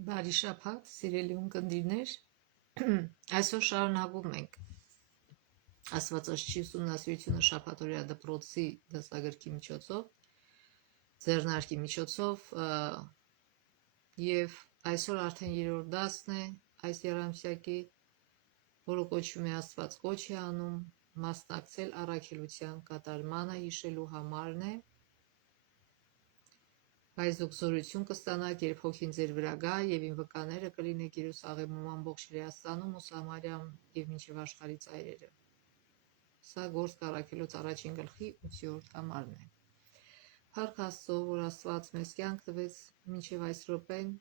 Բարի շաբաթ, սիրելի ունկնդիրներ, այսօր շարունակում ենք Աստվածաշնչի ուսումնասիրությունը շաբաթօրյա դպրոցի դասագրքի միջոցով, ձեռնարկի միջոցով եւ այսօր արդեն երրորդ դասն է այս եռամսյակի, որը կոչվում է Աստված կոչ է անում մասնակցել առաքելության կատարմանը հիշելու համարն է, բայց դուք զորություն կստանաք, երբ հոգին ձեր վրա գա եւ իմ վկաները կլինեք Երուսաղեմում, ամբողջ Լեհաստանում ու Սամարիայում եւ մինչեւ աշխարհի ծայրերը։ Սա Գործք առաքելոց առաջին գլխի 8-րդ համարն է։ Փառք Աստծո, որ Աստված մեզ կյանք տվեց մինչեւ այս րոպեն,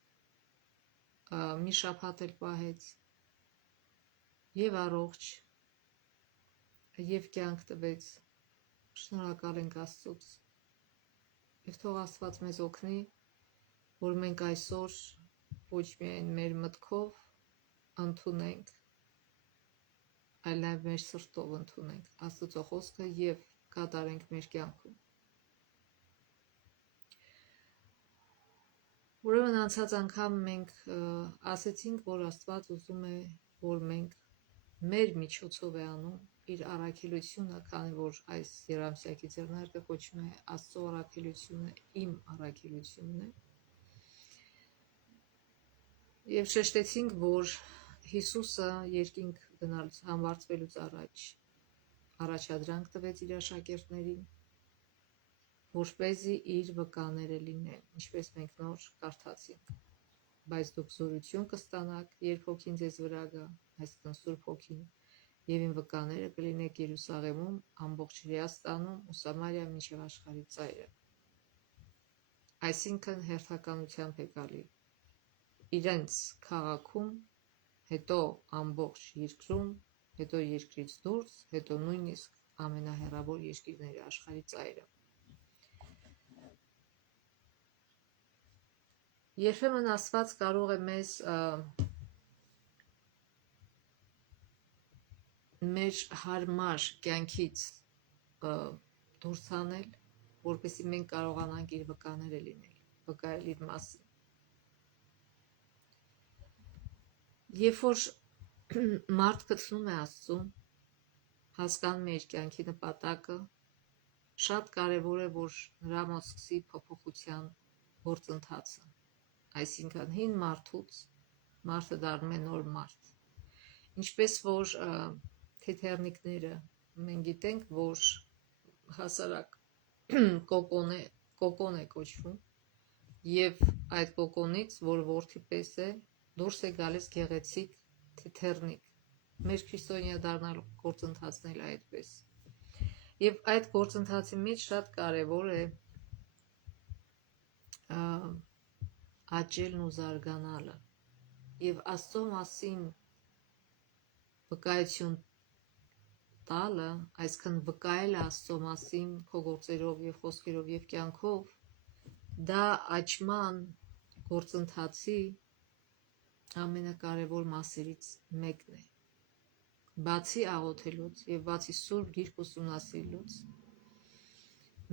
մի շաբաթ էլ պահեց եւ առողջ եւ կյանք տվեց։ Շնորհակալ ենք Աստծուց։ Եվ թող Աստված մեզ օգնի, որ մենք այսօր ոչ միայն մեր մտքով ընդունենք, այլ նաև մեր սրտով ընդունենք Աստծո խոսքը եւ կատարենք մեր կյանքում։ Ուրեմն անցած անգամ մենք ասեցինք, որ Աստված ուզում է, որ մենք մեր միջոցով է անում իր առաքելությունը, քանի որ այս եռամսյակի ձեռնարկը կոչվում է Աստծո առաքելությունը, իմ առաքելությունն է։ Եվ շեշտեցինք, որ Հիսուսը երկինք գնալուց համբարձվելուց առաջ առաջադրանք տվեց իր աշակերտներին, որպեսզի իր վկաները լինեն, ինչպես մենք նոր կարդացինք։ Բայց դուք զորություն կստանաք, երբ հոգին ձեզ վրա գա, այսինքն Սուրբ Հոգին, եւ իմ վկաները կլինեք Երուսաղեմում, ամբողջ Լեհաստանում ու Սամարիայում մինչեւ աշխարհի ծայրը։ Այսինքն հերթականությամբ է գալի իրենց քաղաքում, հետո ամբողջ երկրում, հետո երկրից դուրս, հետո նույնիսկ ամենահեռավոր երկիրների աշխարհի ծայրը։ Երբեմն Աստված կարող է մեզ մեր հարմար կյանքից դուրս հանել, որպեսզի մենք կարողանանք իր վկաները լինել, վկայել իր մասին։ Երբ որ մարդ գտնում է Աստծուն, հասկանում է իր կյանքի նպատակը, շատ կարևոր է, որ նրա մոտ սկսի փոփոխության գործընթացը։ Այսինքն հին մարդուց մարդը դառնում է նոր մարդ։ Ինչպես որ թեթեռնիկները մենք գիտենք, որ հասարակ կոկոն է կոչվում, եւ այդ կոկոնից, որ որդի պես է, դուրս է գալիս գեղեցիկ թեթեռնիկ։ Մեր քրիստոնյա դառնալու գործընթացն էլ այդպես։ Եվ այդ գործընթացի մեջ շատ կարևոր է աճելն ու զարգանալը եւ Աստծո մասին վկայություն տալը, այսինքն վկայել Աստծո մասին քո գործերով եւ խոսքերով եւ կյանքով, դա աճման գործընթացի ամենակարևոր մասերից մեկն է։ Բացի աղոթելուց եւ բացի Սուրբ Գիրք ուսումնասիրելուց,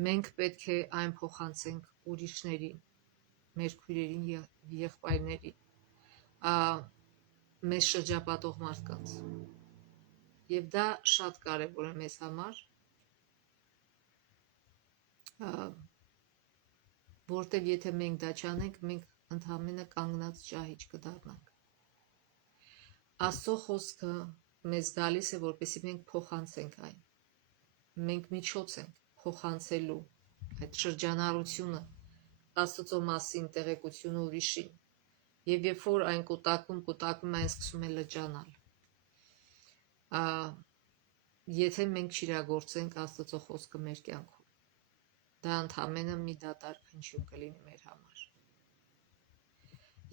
մենք պետք է այն փոխանցենք ուրիշներին, մեր քույրերին եւ եղբայրներին, մեզ շրջապատող մարդկանց։ Եվ դա շատ կարևոր է մեզ համար, որտեվ եթե մենք դա չանենք, մենք ընդհանրապես կանգնած ճահիճ կդառնանք։ Աստծո խոսքը մեզ գալիս է, որպեսզի մենք փոխանցենք այն։ Մենք միջոց ենք փոխանցելու այդ շրջանառությունը, Աստծո մասին տեղեկությունը ուրիշին։ Եվ երբ որ այն կուտակում, այն սկսում է լճանալ։ Եթե մենք չիրագործենք Աստծո խոսքը մեր կյանքում, դա ընդհանրապես մի դատարկ հնչյուն կլինի մեր համար։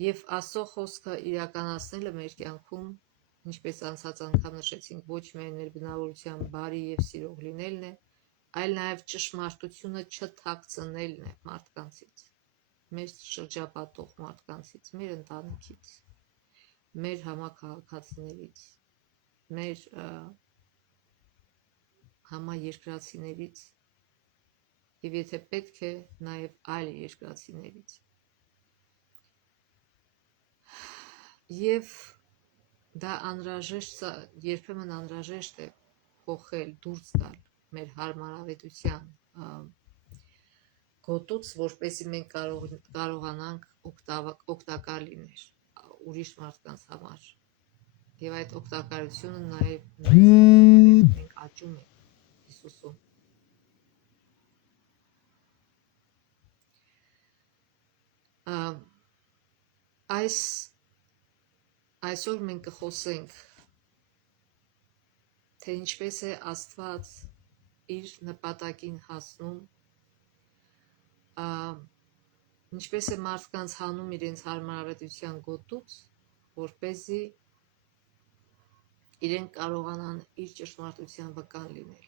Եվ Աստծո խոսքը իրականացնելը մեր կյանքում, ինչպես անցած անգամ նշեցինք, ոչ միայն մեր բնավորության բարի եւ սիրող լինելն է, այլ նաեւ ճշմարտությունը չթաքցնելն է մարդկանցից, մեր շրջապատող մարդկանցից, մեր ընտանիքից, մեր համաքաղաքացիներից, մեր համաերկրացիներից եւ եթե պետք է նաեւ այլ երկրացիներից։ Եվ դա երբեմն անհրաժեշտ է փոխել, դուրս գալ մեր հարմարավետության գոտուց, որպեսզի մենք կարողանանք օգտակար լինել ուրիշ մարդկանց համար։ Եվ այդ օգտակարությունը նաև մենք աճում ենք Հիսուսում։ Այսօր մենք կխոսենք, թե ինչպես է Աստված իր նպատակին հասնում, ինչպես է մարդկանց հանում իրենց հարմարավետության գոտուց, որպեսզի իրենք կարողանան իր ճշմարտության վկան լինել։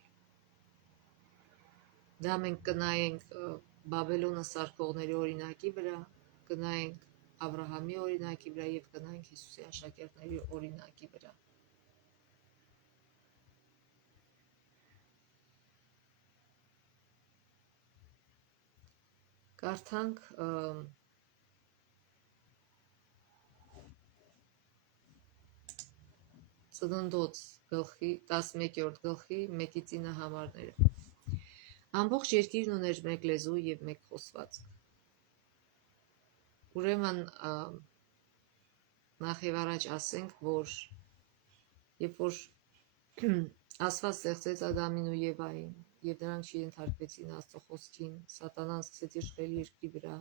Դա մենք կնայենք Բաբելոնը սարքողների օրինակի վրա, կնայենք Աբրահամի օրինակի վրա և կնայենք Հիսուսի աշակերտների օրինակի վրա։ Կարդանք Ծննդոց գլխի 11-րդ գլխի 1-9 համարները։ Ամբողջ երկիրն ուներ մեկ լեզու և մեկ խոսվածք։ Ուրեմն նախ եւ առաջ ասենք, որ երբ որ Աստված ստեղծեց Ադամին ու Եվային, եւ նրանք չենթարկվեցին Աստծո խոսքին, Սատանան սկսեց իշխել երկրի վրա,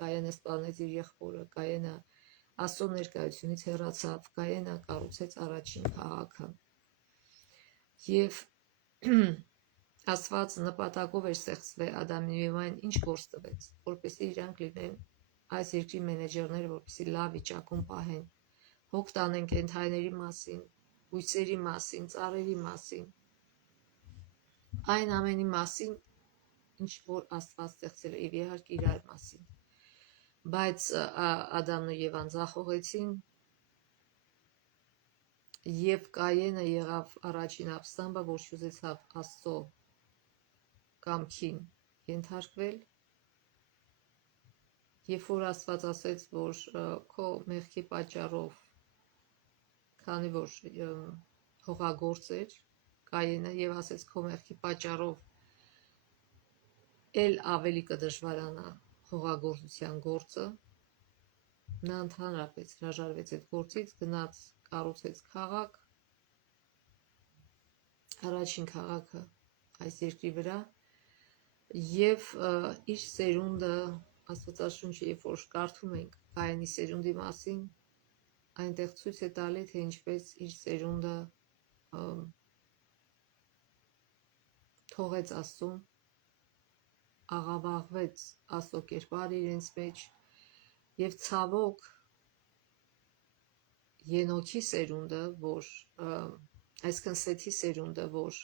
Կայենը սպանեց իր եղբորը, Կայենը Աստծո ներկայությունից հեռացավ, Կայենը կառուցեց առաջին քաղաքը։ Եվ Աստված նպատակով էր ստեղծվել Ադամին ու Եվային ինչ գործ տվեց, որպեսզի իրանք լինեն այս երկրի մենեջերները, որպեսզի լավ վիճակում պահեն, հոգ տանեն կենդանիների մասին, բույսերի մասին, ծառերի մասին, այն ամենի մասին, ինչ որ Աստված ստեղծել է, եւ իհարկե իրար մասին։ Բայց Ադամն ու Եվան ձախողեցին, եւ Կայենը եղավ առաջին ապստամբը, որ չուզեցավ Աստծո կամքին ենթարկվել։ Երբ որ Աստված ասեց, որ քո մեղքի պատճառով, քանի որ հողագործ էր Կայենը, եւ ասեց քո մեղքի պատճառով էլ ավելի կդժվարանա հողագործության գործը, նա ընդհանրապես հրաժարվեց այդ գործից, գնաց կառուցեց քաղաք, առաջին քաղաքը այս երկրի վրա, եւ իր սերունդը Աստվածաշունչը, երբ որ կարդում ենք Կայենի սերունդի մասին, այնտեղ ցույց է տալի, թե ինչպես իր սերունդը թողեց Աստծուն, աղավաղվեց Աստծո կերպարը իրենց մեջ, եւ ցավոք Ենոքի սերունդը, որ այսինքն Սեթի սերունդը, որ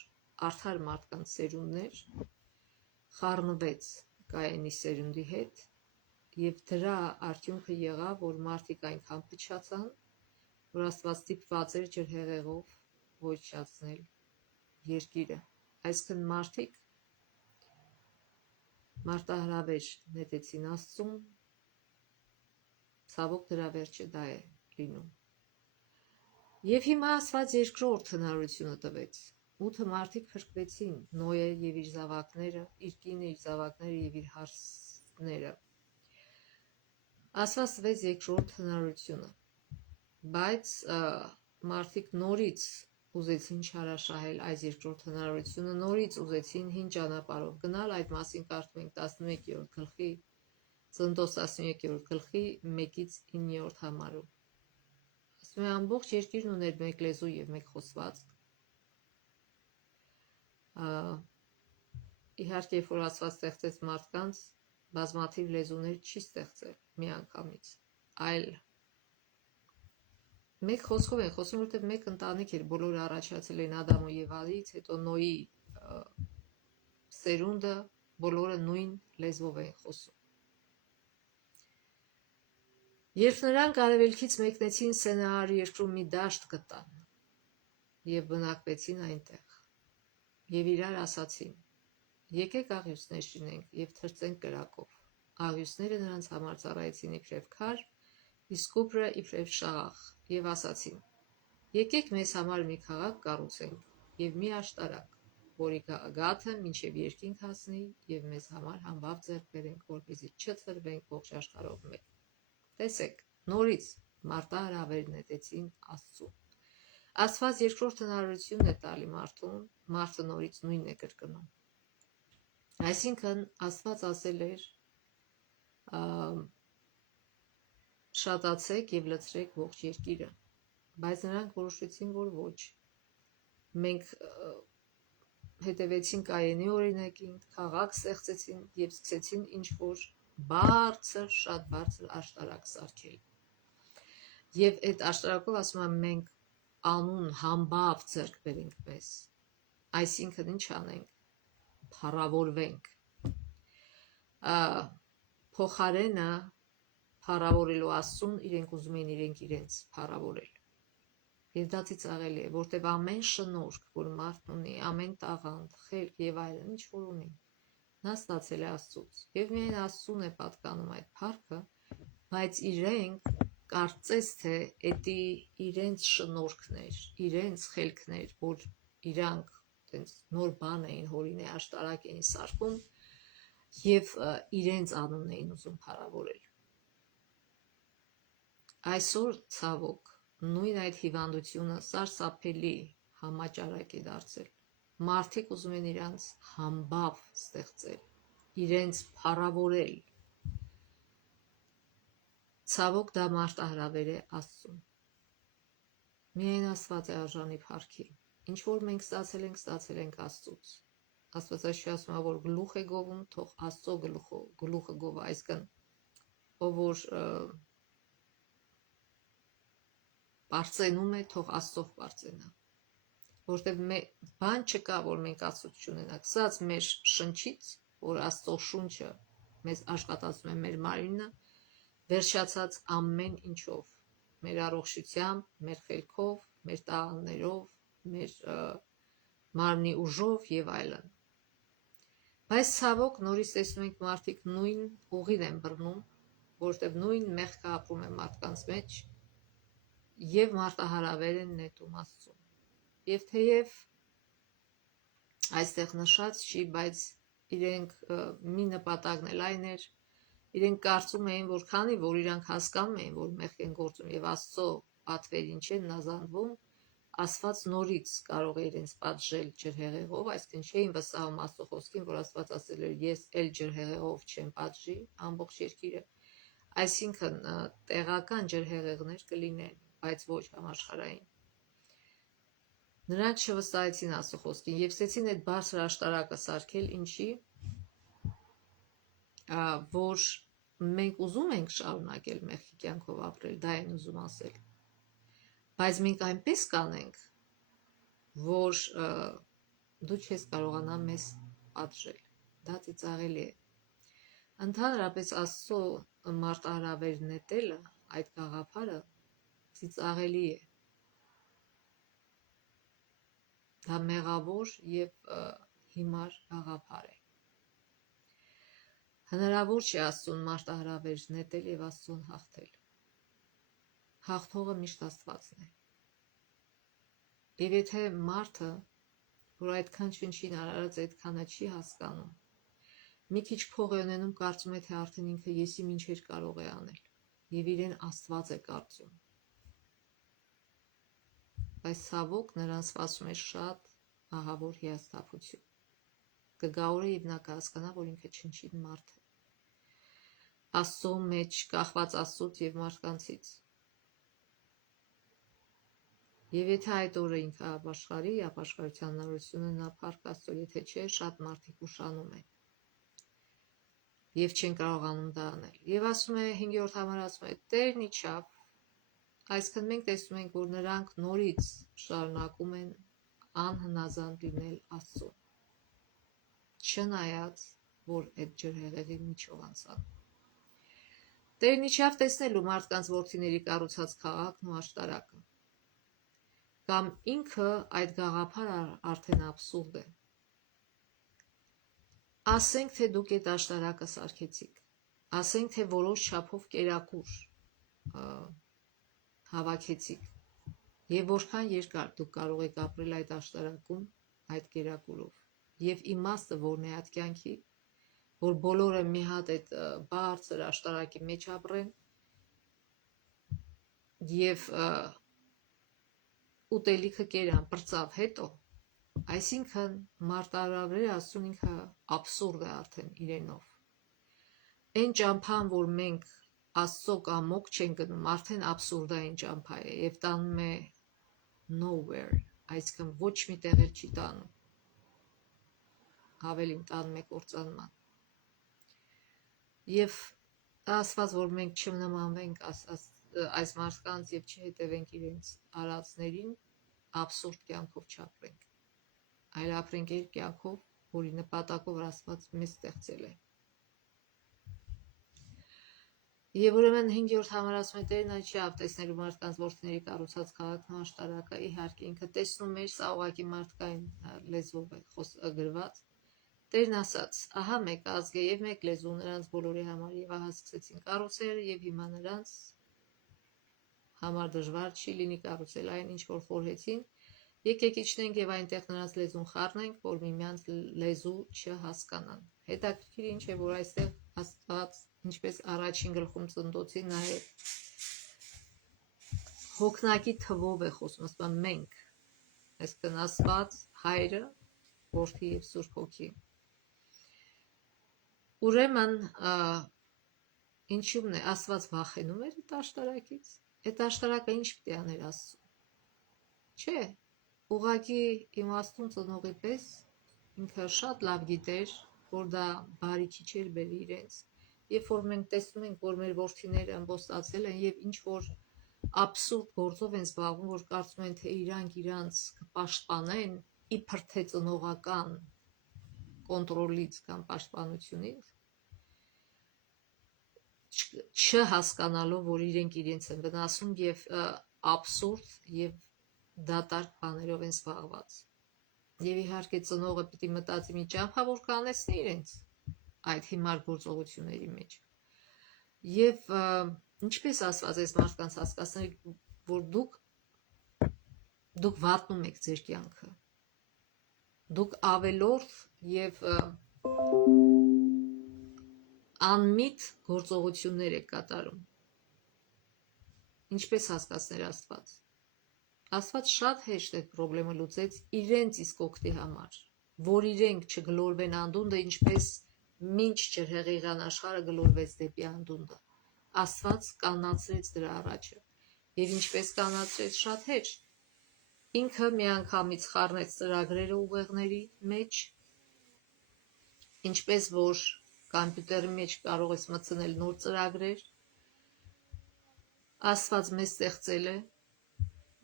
արդար մարդկանց սերունդն էր, խառնվեց Կայենի սերունդի հետ, եւ դրա արդյունքը եղավ, որ մարդիկ այնքան փչացան, որ Աստված ստիպված էր ջրհեղեղով ոչնչացնել երկիրը։ Այսինքն մարդիկ մարտահրավեր նետեցին Աստծուն, ցավոք դրա վերջը դա է լինում։ Եվ հիմա Աստված երկրորդ հնարավորությունը տվեց։ 8 մարդիկ փրկվեցին՝ Նոյը եւ իր զավակները, իր կինը, իր զավակները եւ իր հարսները։ Աստված տվեց երկրորդ հնարավորությունը, բայց մարդիկ նորից ուզեցին չարաշահել այս երկրորդ հնարավորությունը, նորից ուզեցին հին ճանապարհով գնալ, այդ մասին կարդում ենք 11-րդ գլխի, Ծննդոց 11-րդ գլխի 1-9 համարում։ Ասում է ամբողջ երկիրն ուներ մեկ լեզու եւ մեկ խոսվածք։ Իհարկե, երբ որ Աստված ստեղծեց մարդկանց, բազմաթիվ լեզուներ չի ստեղծել միանգամից, այլ մեկ խոսքով են խոսում, որտեղ մեկ ընտանիք էր, բոլորը առաջացել են Ադամ ու Եվայից, հետո Նոյի սերունդը, բոլորը նույն լեզվով են խոսում։ Երբ նրանք արևելքից մեկնեցին, Սենեար երկրում մի դաշտ գտան եւ բնակվեցին այնտեղ, եւ իրար ասացին. եկեք աղյուսներ շինենք եւ թրծենք կրակով։ Աղյուսները նրանց համար ծառայեցին իբրև քար իսկ Կուպրը իբրև շաղախ, եւ ասացին. Եկեք մեզ համար մի քաղաք կառուցենք եւ մի աշտարակ, որի գաթը մինչև երկինք հասնի եւ մեզ համար համբավ ձեռք բերենք, որպեսզի չծրվենք ողջ աշխարհով մեկ։ Տեսեք, նորից մարտահրավեր նետեցին Աստծուն։ Աստված երկրորդ հնարավորություն է տալի մարդուն, մարդը նորից նույնն է կրկնում։ Այսինքն Աստված ասել էր շատացեք եւ լցրեք ողջ երկիրը, բայց նրանք որոշեցին, որ ոչ։ Մենք հետևեցին Կայենի օրինակին, քաղաք ստեղծեցին եւ սկսեցին ինչ-որ բարձր, շատ բարձր աշտարակ սարքել։ Եվ այդ աշտարակով ասում եմ մենք անուն համբավ ձեռք բերենք մեզ, այսինքն ինչ անենք, փառավորվենք, փոխարենը փառավորելու Աստծուն իրենք ուզում են իրենց փառավորել, եւ դա ծիծաղելի է, որտեվ ամեն շնորհք, որ մարդն ունի, ամեն տաղանդ, խելք եւ այլն, ինչ որ ունի, նա ստացել է Աստծուց, եւ միայն Աստծուն է պատկանում այդ փառքը, բայց իրենք կարծես թե էդի իրենց շնորհքներ, իրենց խելքներ, որ իրանք տենց նոր բան էին հորինե աշտարակ էին սարքում եւ իրենց անունն էին ուզում փառավորել։ Այսօր ցավոք նույն այդ հիվանդությունը սարսափելի համաճարակ է դարձել։ Մարդիկ ուզում են իրանց համբավ ստեղծել, իրենց փառավորել։ Ցավոք դա մարտահրավեր է Աստծուն։ Միայն Աստված է արժանի փառքի։ Ինչ որ մենք ստացել ենք Աստծուց։ Աստվածաշունչը ասում է, որ գլուխ է գովում, թող Աստծո գլուխը գովա, այսինքն ով որ բարձենում է, թող Աստծով բարձենա, որտեվ բան չկա, որ մենք Աստծուց չունենանք, սած մեր շնչից, որ Աստծո շունչը մեզ աշխատացնում է մեր մարմինը, վերջացած ամեն ինչով, մեր առողջությամբ, մեր խելքով, մեր տաղանդներով, մեր մարմնի ուժով եւ այլն։ Բայց ցավոք նորից տեսնում ենք մարդիկ նույն ուղին են բռնում, որտեվ նույն մեղքը ապրում է մարդկանց մեջ եւ մարտահրավեր են նետում Աստծուն։ Եվ թեև այստեղ նշած չի, բայց իրենք մի նպատակն էլ այն էր, իրենք կարծում էին, որ քանի որ իրանք հասկանում էին, որ մեղք են գործում եւ Աստծո պատվերին չեն նազանդվում, Աստված նորից կարող է իրենց պատժել ջրհեղեղով, այսինքն չէին վստահում Աստծո խոսքին, որ Աստված ասել էր ես էլ ջրհեղեղով չեմ պատժի ամբողջ երկիրը, այսինքն տեղական ջրհեղեղներ կլինեն, բայց ոչ համաշխարհային։ Նրանք չվստահեցին Աստծո խոսքին եւ սկսեցին այդ բարձր աշտարակը սարքել, ինչի որ մենք ուզում ենք շարունակել մեղքի կյանքով ապրել, դա են ուզում ասել, բայց մենք այնպես կանենք, որ դու չես կարողանա մեզ պատժել, դա ծիծաղելի է։ Ընդհանրապես Աստծո մարտահրավեր նետելը, այդ գաղափարը ծիծաղելի է, դա մեղավոր եւ հիմար գաղափար է։ Հնարավոր չէ Աստծուն մարտահրավեր նետել եւ Աստծուն հաղթել։ Հաղթողը միշտ Աստվածն է։ Եվ եթե մարդը, որ այդքան չնչին արարած այդքանը չի հասկանում, մի քիչ փող է ունենում, կարծում է, թե արդեն ինքը եսի մինչեր կարող է անել եւ իրեն Աստված է կարծում։ Բայց ցավոք նրան սպասում է շատ ահավոր հիասթափություն։ Կգա օրը եւ նա կհասկանա, որ ինքը չնչին մարդ է։ Աստծո մեջ կախված Աստծուց եւ մարդկանցից։ Եվ եթե այդ օրը ինքը ապաշխարի, ապաշխարության հնարավորությունը նա փառք Աստծո, եթե չէ, շատ մարդիկ ուշանում են եւ չեն կարողանում դա անել։ Եվ ասում է 5-րդ համարը ասում է. Տերն իջավ, այսինքն մենք տեսնում ենք, որ նրանք նորից շարունակում են անհնազանդ լինել Աստծուն, չնայած որ այդ ջրհեղեղի միջով անցան։ Տերն իջավ տեսնելու մարդկանց որդիների կառուցած քաղաքն ու աշտարակը, կամ ինքը այդ գաղափարը արդեն абսուրդ է։ Ասենք թե դուք այդ աշտարակը սարքեցիք, ասենք թե որոշ չափով կերակուր, հավաքեցիք եւ որքան երկար դուք կարող եք ապրել այդ աշտարակում այդ կերակուրով եւ իմաստը որն է այդ կյանքի, որ բոլորը մի հատ այդ բարձր աշտարակի մեջ ապրեն եւ ուտելիքը կերան բրծավ հետո, այսինքն մարտահրավերը Աստծուն ինքը աբսուրդ է արդեն իրենով։ Այն ճամփան, որ մենք Աստծո կամոք չեն գնում, արդեն աբսուրդային ճամփա է եւ տանում է nowhere, այսինքն ոչ մի տեղ էլ չի տանում, ավելին տանում է կործանման։ Եվ ասված, որ մենք չնմանվենք այս մարդկանց եւ չհետևենք իրենց արածներին, աբսուրդ կյանքով չապրենք, այլ ապրենք իր կյանքով, որի նպատակով Աստված մեզ ստեղծել է։ Եվ ուրեմն 5-րդ համար ասում է Տերն այդ շավ տեսնելու մարդկանց որդիների կառուցած քաղաքն ու աշտարակը, իհարկե ինքը տեսնում էր, սա ուղղակի մարդկային լեզվով է գրված։ Տերն ասաց. ահա մեկ ազգ է եւ մեկ լեզու նրանց բոլորի համար, եւ ահա սկսեցին կառուցել, եւ հիմա նրանց համար դժվար չի լինի կառուցել այն, ինչ որ խորհեցին։ Եկեք իջնենք եւ այնտեղ նրանց լեզուն խառնենք, որ միմյանց լեզու չհասկանան։ Հետաքրքիր ինչ է, որ այստեղ Աստված ինչպես առաջին գլխում ծննդոցի նաեւ հոգնակի թվով է խոսում, ասում մենք, այսինքն Աստված Հայրը, Որդի եւ Սուրբ Հոգի։ Ուրեմն ինչու՞մն է Աստված վախենում էր այդ աշտարակից։ Այդ աշտարակը ինչ պիտի աներ Աստծո։ Չէ, ուղղակի իմաստուն ծնողի պես ինքը շատ լավ գիտեր, որ դա բարիքի չէր բերի իրենց։ Երբ որ մենք տեսնում ենք, որ մեր որդիները ըմբոստացել են եւ ինչ որ աբսուրդ գործով են զբաղվում, որ կարծում են, թե իրանք իրանց կպաշտպանեն իբր թե ծնողական կոնտրոլից կամ պաշտպանությունից, չհասկանալով, որ իրենք իրենց են վնասում եւ աբսուրդ եւ դատարկ բաներով են զբաղված։ Եվ իհարկե ծնողը պիտի մտածի մի ճամփա, որ կանեցնի իրենց այդ հիմար գործողությունների մեջ։ Եվ ինչպես ասված այս մարդկանց հասկացնել, որ դուք վատնում եք ձեր կյանքը, դուք ավելորդ եւ անմիտ գործողություններ եք կատարում։ Ինչպես հասկացնել Աստված։ Աստված շատ հեշտ այդ խնդրը լուծեց իրենց իսկ օգտի համար, որ իրենք չգլորվեն անդունդը, ինչպես մինչ ջրհեղեղան աշխարհը գլորվեց դեպի անդունդը։ Աստված կանացրեց դրա առաջը։ Եվ ինչպես կանացրեց, շատ հեշտ։ Ինքը միանգամից խառնեց ծրագրերը ուղեղների մեջ, ինչպես որ կոմպյուտերի մեջ կարող ես մտցնել նոր ծրագրեր։ Աստված մեզ ստեղծել է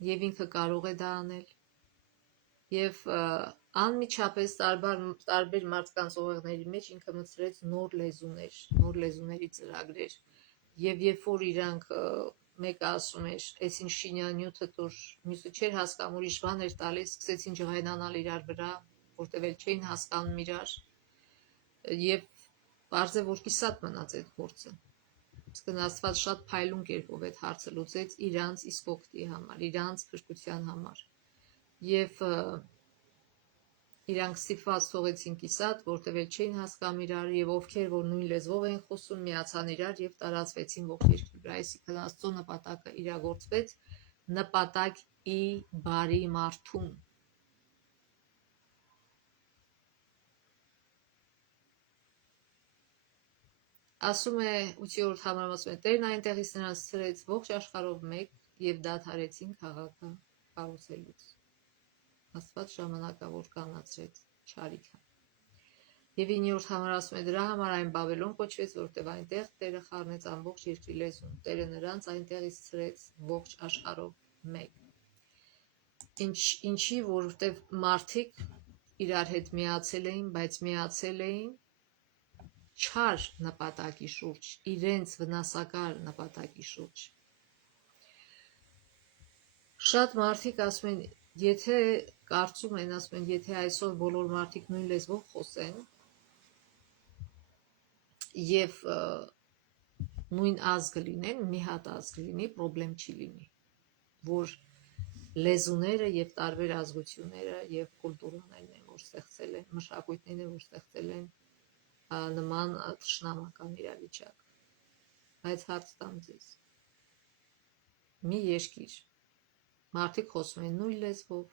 եւ ինքը կարող է դա անել։ Եվ անմիջապես տարբեր մարդկանց ուղեղների մեջ ինքը մտցրեց նոր լեզուների ծրագրեր։ Եվ երբ որ իրանք մեկը ասում էր, այս ինչ շինանյութը դուր, մյուսը չէր հասկանում, ուրիշ բան էր տալիս, սկսեցին ջղայնանալ իրար վրա, որտեվ էլ չէին հասկանում իրար։ Եվ բարձր որ կիսատ մնաց այդ գործը։ Իսկ Աստված շատ փայլուն կերպով այդ հարցը լուծեց իրանց իսկ օգտի համար, իրանց փրկության համար։ Եվ իրանք ստիպված թողեցին կիսատ, որտեվ էլ չէին հասկանում իրար, եւ ովքեր որ նույն լեզվով են խոսում, միացան իրար եւ տարածվեցին ողջ երկրի վրա։ Այսինքն Աստծո նպատակը իրագործվեց նպատակի բարի մարդուն։ Ասում է 8-րդ համարում ասում է Տերն այնտեղից նրանց ցրեց ողջ աշխարհով մեկ եւ դադարեցին քաղաքը կառուցելուց։ Աստված ժամանակավոր կանացրեց չարիքը։ Եվ 9-րդ համար ասում է դրա համար այն Բաբելոն կոչվեց, որտեղ այնտեղ Տերը խառնեց ամբողջ երկրի լեզուն։ Տերը նրանց այնտեղից ցրեց ողջ աշխարհով մեկ։ Ինչի, որովհետև մարդիկ իրար հետ միացել էին, բայց միացել էին չար նպատակի շուրջ, իրենց վնասակար նպատակի շուրջ։ Շատ մարդիկ ասում են, եթե կարծում են, ասում են, եթե այսօր բոլոր մարդիկ նույն լեզվով խոսեն եւ նույն ազգը լինեն, մի հատ ազգ լինի, պրոբլեմ չի լինի, որ լեզուները եւ տարբեր ազգությունները եւ կուլտուրաներն են, որ ստեղծել են, մշակույթներն են, որ ստեղծել են նման թշնամական իրավիճակ։ Բայց հարց տամ ձեզ, մի երկիր, մարդիկ խոսում են նույն լեզվով,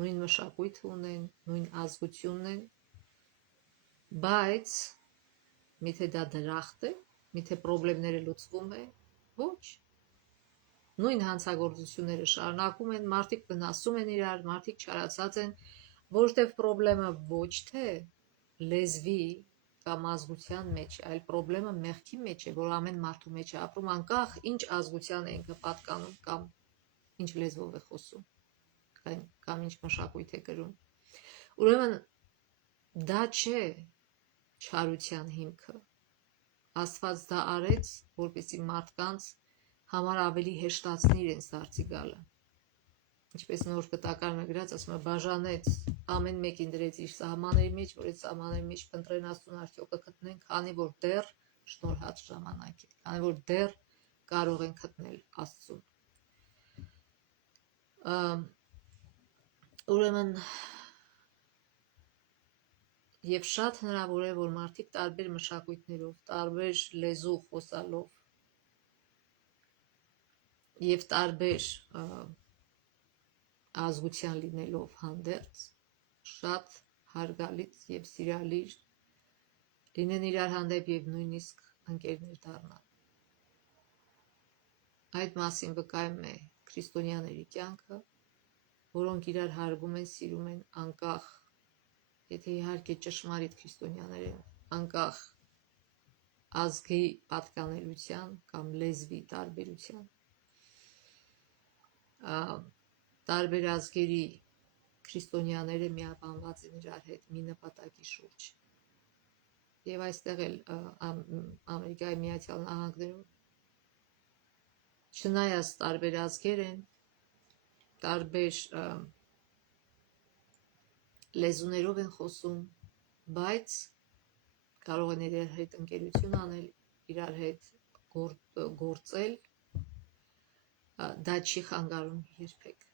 նույն մշակույթը ունեն, նույն ազգությունն են, բայց միթե դա դրախտ է, միթե պրոբլեմները լուծվում է, ոչ։ Նույն հանցագործությունները շարունակում են, մարդիկ վնասում են իրար, մարդիկ չարացած են, որովհետև պրոբլեմը ոչ թե լեզվի կամ ազգության մեջ, այլ պրոբլեմը մեղքի մեջ է, որ ամեն մարդու մեջ է ապրում, անկախ ինչ ազգության է ինքը պատկանում կամ ինչ լեզվով է խոսում, կամ ինչ մշակույթ է կրում։ Ուրեմն դա չէ չարության հիմքը։ Աստված դա արեց, որպեսզի մարդկանց համար ավելի հեշտացնի իրենց դարձի գալը։ Ինչպես նոր կտակարանը գրած, ասում է, բաժանեց ամեն մեկին դրեց իր սահմանների մեջ, որ այդ սահմանների մեջ փնտրեն Աստծուն արդյոք կգտնեն, քանի որ դեռ շնորհած ժամանակ է, քանի որ դեռ կարող են գտնել Աստծուն։ Ուրեմն եւ շատ հնարավոր է, որ մարդիկ տարբեր մշակույթներով, տարբեր լեզու խոսալով եւ տարբեր ազգության լինելով հանդերձ շատ հարգալից եւ սիրալիր լինեն իրար հանդեպ եւ նույնիսկ ընկերներ դառնան։ Այդ մասին վկայում է քրիստոնյաների կյանքը, որոնք իրար հարգում են, սիրում են, անկախ, եթե իհարկե ճշմարիտ քրիստոնյաներ են, անկախ ազգի պատկանելության կամ լեզվի տարբերության։ Տարբեր ազգերի քրիստոնյաները միաբանված են իրար հետ մի նպատակի շուրջ։ Եվ այստեղ էլ Ամերիկայի Միացյալ Նահանգներում չնայած տարբեր ազգեր են, տարբեր լեզուներով են խոսում, բայց կարող են իրար հետ ընկերություն անել, իրար հետ գործել, դա չի խանգարում երբեք։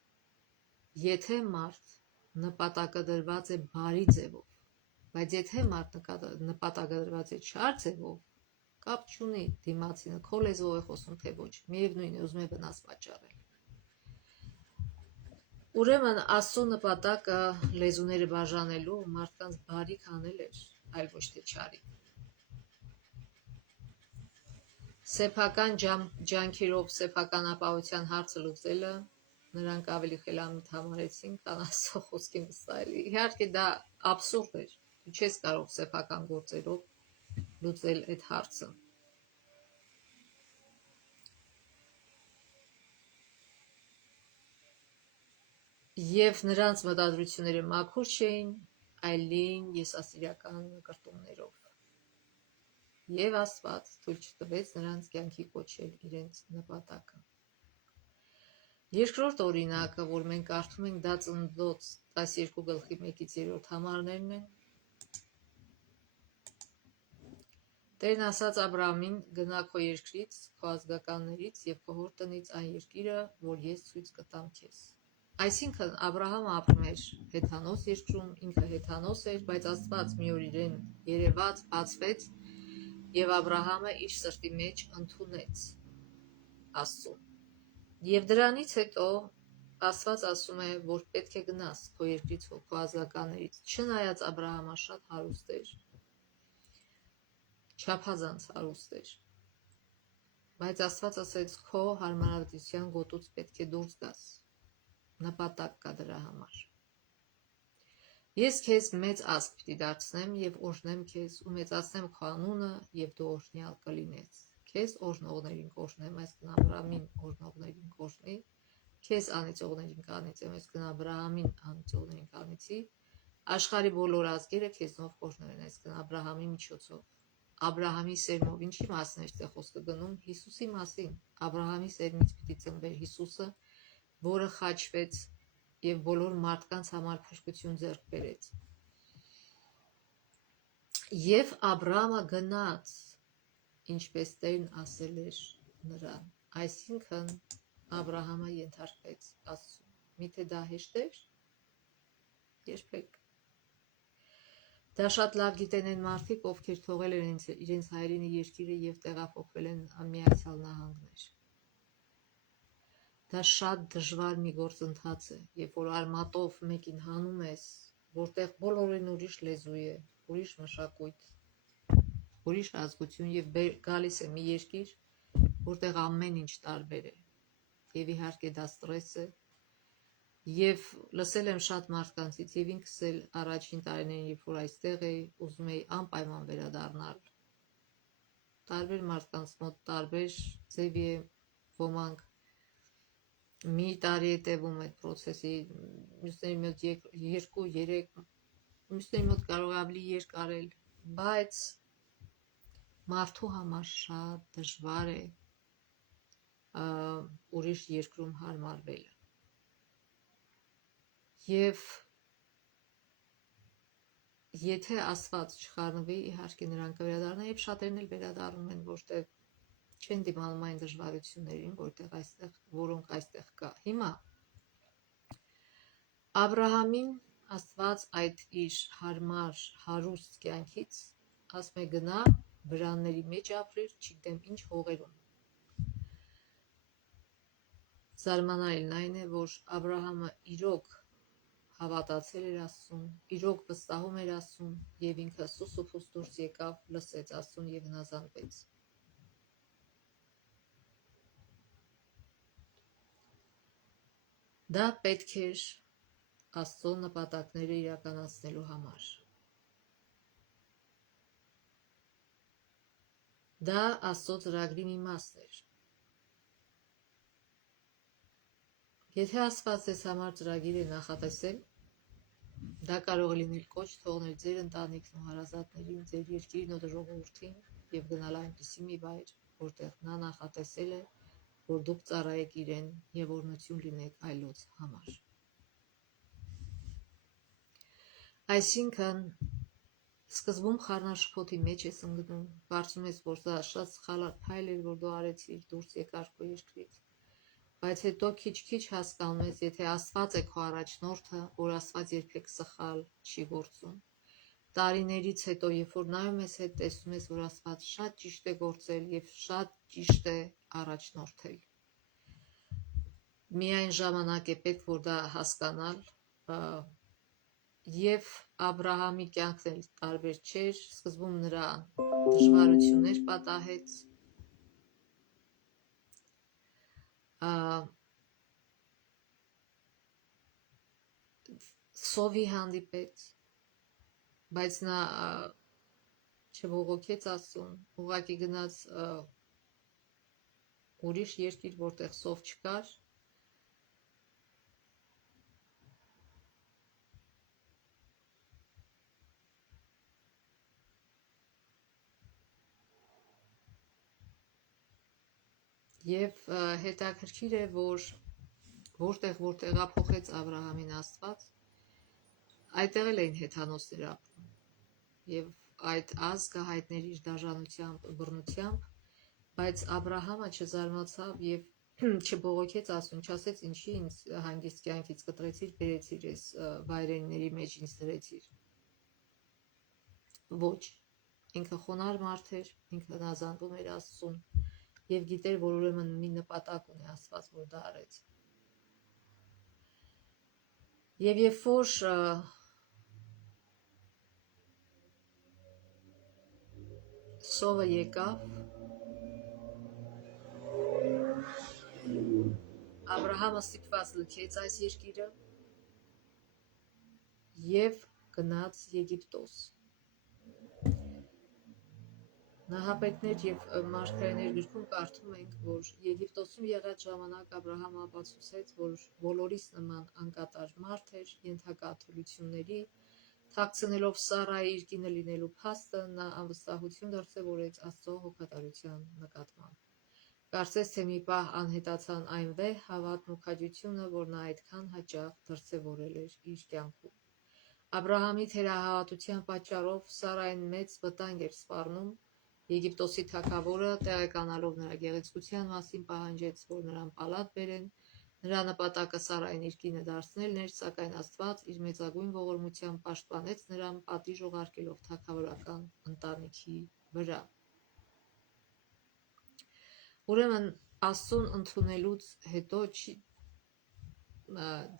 Եթե մարդ նպատակադրված է բարի ձևով, բայց եթե մարդ նպատակադրված է չար ձևով, կապ չունի դիմացինը քո լեզվով է խոսում, թե ոչ, միևնույն է, ուզում է վնաս պատճառել։ Ուրեմն Աստծո նպատակը լեզուները բաժանելու մարդկանց բարիք անել էր, այլ ոչ թե չարի։ Սեփական ջանքերով սեփական ապահովության հարցը լուծելը նրանք ավելի խելամիտ համարեցին, քան Աստծո խոսքի վստահել։ Իհարկե դա աբսուրդ էր։ Դու չես կարող սեփական գործերով լուծել այդ հարցը։ Եվ նրանց մտադրությունները մաքուր չէին, այլին եսասիրական նկրտումներով։ Եվ Աստված թույլ չտվեց նրանց կյանքի կոչել իրենց նպատակը։ Երկրորդ օրինակը, որ մենք կարդում ենք, դա Ծննդոց 12:1-3 համարներն են։ Տերն ասաց Աբրահամին. գնա քո երկրից, քո ազգականներից եւ քո հոր տնից այն երկիրը, որ ես ցույց կտամ քեզ։ Այսինքն Աբրահամը ապրում էր հեթանոս երկրում, ինքը հեթանոս էր, բայց Աստված մի օր իրեն երևաց, բացվեց եւ Աբրահամը իր սրտի մեջ ընդունեց Աստծուն։ Եվ դրանից հետո Աստված ասում է, որ պետք է գնաս քո երկրից, քո ազգականներից, չնայած Աբրահամը շատ հարուստ էր, չափազանց հարուստ էր, բայց Աստված ասեց, քո հարմարավետության գոտուց պետք է դուրս գաս, նպատակ կա դրա համար։ Ես քեզ մեծ ազգ պիտի դարձնեմ եւ օրհնեմ քեզ ու մեծացնեմ քո անունը եւ դու օրհնյալ կլինես։ Քեզ օրհնողներին կօրհնեմ, այսինքն Աբրահամին օրհնողներին կօրհնի, քեզ անիծողներին կանիծեմ, այսինքն Աբրահամին անիծողներին կանիծի, աշխարհի բոլոր ազգերը քեզնով կօրհնվեն, այսինքն Աբրահամի միջոցով։ Աբրահամի սերմով ինչի մասին է այստեղ խոսքը գնում, Հիսուսի մասին։ Աբրահամի սերմից պիտի ծնվեր Հիսուսը, որը խաչվեց եւ բոլոր մարդկանց համար փրկություն ձեռք բերեց։ Եվ Աբրահամը գնաց ինչպես Տերն ասել էր նրան։ Այսինքն Աբրահամը ենթարկվեց Աստծուն։ Միթե դա հեշտ էր։ Երբեք։ Դա շատ լավ գիտեն այն մարդիկ, ովքեր թողել են իրենց հայրենի երկիրը եւ տեղափոխվել են Միացյալ Նահանգներ։ Դա շատ դժվար մի գործընթաց է, երբ որ արմատով մեկին հանում ես, որտեղ բոլորին ուրիշ լեզու է, ուրիշ մշակույթ, ուրիշ ազգություն եւ գալիս է մի երկիր, որտեղ ամեն ինչ տարբեր է։ Եվ իհարկե դա ստրես է։ Եվ լսել եմ շատ մարդկանցից եւ ինքս էլ առաջին տարիներին, երբ որ այստեղ էի, ուզում էի անպայման վերադառնալ։ Տարբեր մարդկանց մոտ տարբեր ձևի է, ոմանք մի տարի է տևում այդ process-ի, մյուսների մոտ 2-3, մյուսների մոտ կարող է ավելի երկար էլ, բայց մարդու համար շատ դժվար է ուրիշ երկրում հարմարվելը։ Եվ եթե Աստված չխառնվի, իհարկե նրանք կվերադառնան, եւ շատերն էլ վերադառնում են, որտեղ չեն դիմանում այն դժվարություններին, որոնք այստեղ կա։ Հիմա Աբրահամին Աստված այդ իր հարմար, հարուստ կյանքից ասում է գնա վրանների մեջ ապրիր, չգիտեմ ինչ հողերում։ Զարմանալին այն է, որ Աբրահամը իրոք հավատացել էր Աստծուն, իրոք վստահում էր Աստծուն եւ ինքը սուսուփուս դուրս եկավ, լսեց Աստծուն եւ հնազանդվեց։ Դա պետք էր Աստծո նպատակները իրականացնելու համար։ Դա Աստծո ծրագրի մի մասն էր։ Եթե Աստված ձեզ համար ծրագիր է նախատեսել, դա կարող է լինել կոչ թողնել ձեր ընտանիքն ու հարազատներին, ձեր երկիրն ու ժողովրդին եւ գնալ այնպիսի մի վայր, որտեղ նա նախատեսել է, որ դուք ծառայեք իրեն եւ օրհնություն լինեք այլոց համար։ Այսինքն սկզբում խառնաշփոթի մեջ ես ընկնում, կարծում ես, որ դա շատ սխալ փայլ էր, որ դու արեցիր, դուրս եկար քո երկրից, բայց հետո քիչ-քիչ հասկանում ես, եթե Աստված է քո առաջնորդը, որ Աստված երբեք սխալ չի գործում։ Տարիներից հետո, երբ որ նայում ես հետ, տեսնում ես, որ Աստված շատ ճիշտ է գործել եւ շատ ճիշտ է առաջնորդել։ Միայն ժամանակ է պետք, որ դա հասկանալ, եւ Աբրահամի կյանքն էլ տարբեր չէր, սկզբում նրան դժվարություններ պատահեց, սովի հանդիպեց, բայց նա չբողոքեց Աստծուն, ուղղակի գնաց ուրիշ երկիր, որտեղ սով չկար, եւ հետաքրքիր է, որ որտեղ տեղափոխեց Աբրահամին Աստված, այդտեղ էլ էին հեթանոսներ ապրում եւ այդ ազգը հայտներ իր դաժանությամբ, բռնությամբ, բայց Աբրահամը չզարմացավ եւ չբողոքեց Աստծուն, չասեց ինչի ինձ հանգիստ կյանքից կտրեցիր, բերեցիր այս վայրենիների մեջ ինձ դրեցիր։ Ոչ, ինքը խոնարհ մարդ էր, ինքը հնազանդվում էր Աստծուն եւ գիտեր, որ ուրեմն մի նպատակ ունի Աստված, որ դա արեց։ Եվ երբ որ սովը եկավ, Աբրահամը ստիպված լքեց այս երկիրը եւ գնաց Եգիպտոս։ Նահապետներ եւ մարգարեներ գրքում կարդում ենք, որ Եգիպտոսում եղած ժամանակ Աբրահամը ապացուցեց, որ բոլորիս նման անկատար մարդ էր, ենթակա թուլությունների, թաքցնելով Սարայի իր կինը լինելու փաստը, նա անվստահություն դրսևորեց Աստծո հոգատարության նկատմամբ։ Կարծես թե մի պահ անհետացան այն վեհ հավատն ու քաջությունը, որ նա այդքան հաճախ դրսևորել էր իր կյանքում։ Աբրահամի թերահավատության պատճառով Սարային մեծ վտանգ էր սպառնում, Եգիպտոսի թագավորը տեղեկանալով նրա գեղեցկության մասին պահանջեց, որ նրան պալատ բերեն, նրա նպատակը Սարային իր կինը դարձնելն էր, սակայն Աստված իր մեծագույն ողորմությամբ պաշտպանեց նրան պատիժ ուղարկելով թագավորական ընտանիքի վրա։ Ուրեմն Աստծուն ընդունելուց հետո